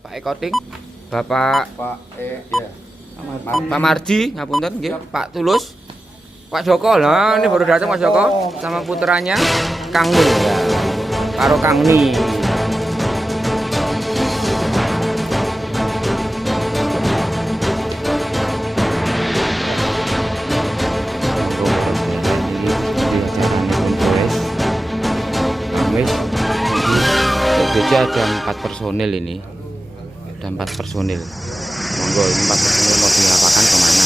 Pak Ekoting, Bapak ya. Pak Mardi, ngapunten nggih, Pak Tulus, Pak Joko. Lah ini baru datang Mas Joko sama putranya Kang Nur ya. Karo Kang Ni. Beja ada 4 personil ini, ada 4 personil. Monggo ini 4 personil mau diapakan kemana?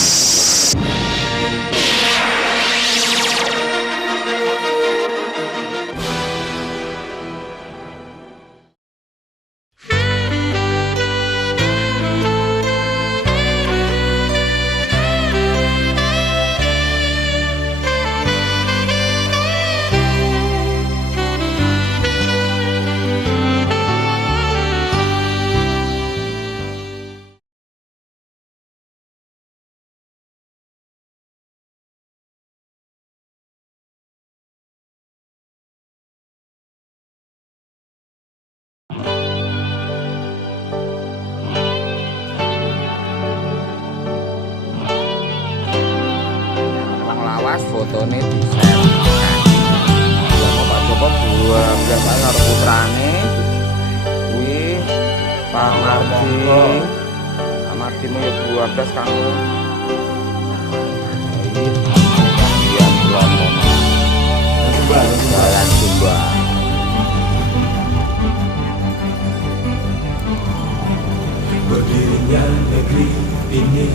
Fotone di share sama Pak Joko 12 kali karo putrane kuwi Pak Mardi mu 12 kang Jalan Sumba. Berdirinya negeri ini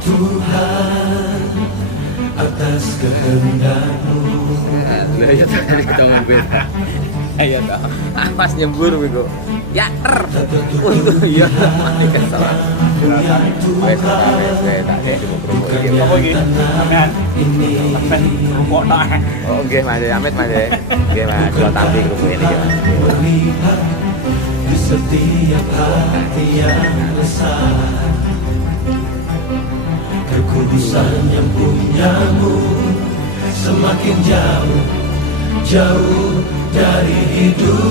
Tuhan atas kehendak-Mu. Lah ya tadi kita ngombe. Ayo ta. Pas nyembur kuwi kok. Ya ter. Untuk ya mati kesalahan. Wes tak promo iki. Apa iki? Sampean ini rungok tak. Oh nggih Mas Amit Mas. Nggih Mas, kula tampi krungu ini nggih Mas. Melihat di setiap hati yang resah kekudusan yang punyamu semakin jauh dari hidup.